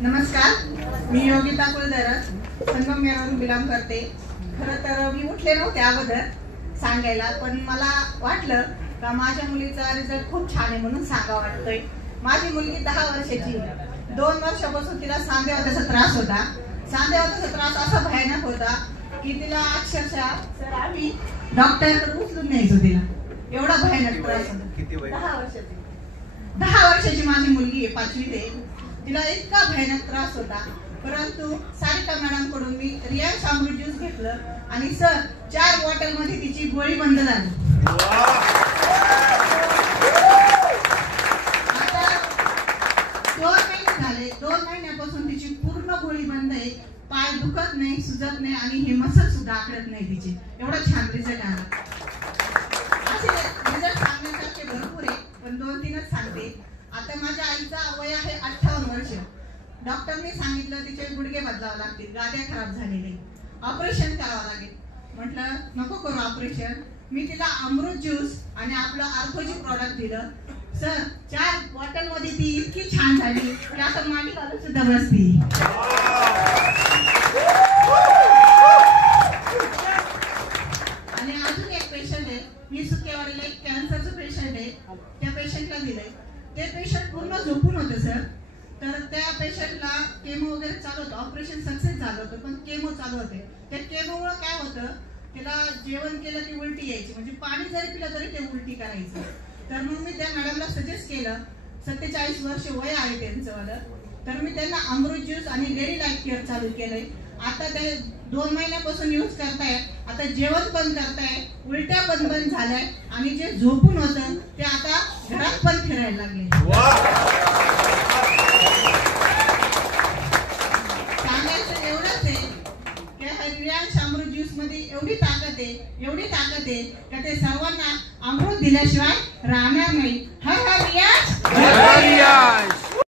नमस्कार, मी योगिता कुलधरस संगमनेरवरून बिलॉंग करते. खरं तर मी उठले नव्हते अगोदर सांगायला, पण मला वाटलं का माझ्या मुलीचा रिझल्ट खूप छान आहे म्हणून सांगा वाटतोय. माझी मुलगी 10 वर्षाची, 2 वर्षापासून तिला सांधेवाताचा त्रास होता. सांधेवाताचा त्रास असा भयानक होता की तिला अक्षरशः सर आम्ही डॉक्टरकडे उचलून न्यायचो तिला, एवढा भयानक त्रास होता. 10 वर्षाची माझी मुलगी आहे, 5वीत आहे. तिला इतका भयानक त्रास होता, परंतु सारिका मॅडम कडून मी रियाक्स अमृत ज्यूस घेतलं आणि सर 4 बॉटल मध्ये तिची गोळी बंद झाली. आता 2 महिने झाले, 2 महिन्यापासून तिची पूर्ण गोळी बंद आहे. पाय दुखत नाही, सुजत नाही आणि हे मसल सुद्धा आखडत नाही तिचे. एवढा छान रिझल्ट आला. असे रिझल्ट सांगण्यासारखे भरपूर आहे, पण 2-3च सांगते. आता माझ्या आईचा वय आहे 58 वर्ष. डॉक्टरने सांगितलं तिचे गुडघे बदलावे लागतील, गाद्या खराब झालेले, ऑपरेशन करावं लागेल. म्हटलं नको करू ऑपरेशन. मी तिला अमृत ज्यूस आणि आपलं आर्थोजी प्रॉडक्ट दिलं. सर 4 बॉटल मध्ये ती इतकी छान झाली की आता मांडी घालून सुद्धा बसती. आणि अजून एक पेशंट आहे, मी सुकेवाडीला एक कॅन्सरचं पेशंट आहे, त्या पेशंटला दिलंय. ते पेशंट पूर्ण झोपून होतं सर. तर त्या पेशंटला केमो वगैरे चालू होतं, ऑपरेशन सक्सेस झालं होतं, पण केमो चालू होते. त्या केमोमुळे काय होतं, त्याला जेवण केलं की उलटी यायची, म्हणजे पाणी जरी पिलं तरी ते उलटी करायचं. तर मग मी त्या मॅडमला सजेस्ट केलं, 47 वर्ष वय आहे त्यांचं वालं. तर मी त्यांना अमृत ज्यूस आणि लेडी लाईफ केअर चालू केलंय. आता ते 2 महिन्यापासून यूज करताय. आता जेवण बंद करताय, उलट्या पण बंद झालाय आणि जे झोपून होतं ते आता घरात पण फिरायला लागले. सांगायचं एवढंच आहे की रियाक्स अमृत ज्यूस मध्ये एवढी ताकद आहे का ते सर्वांना अमृत दिल्याशिवाय राहणार नाही. हर हर रियाक्स.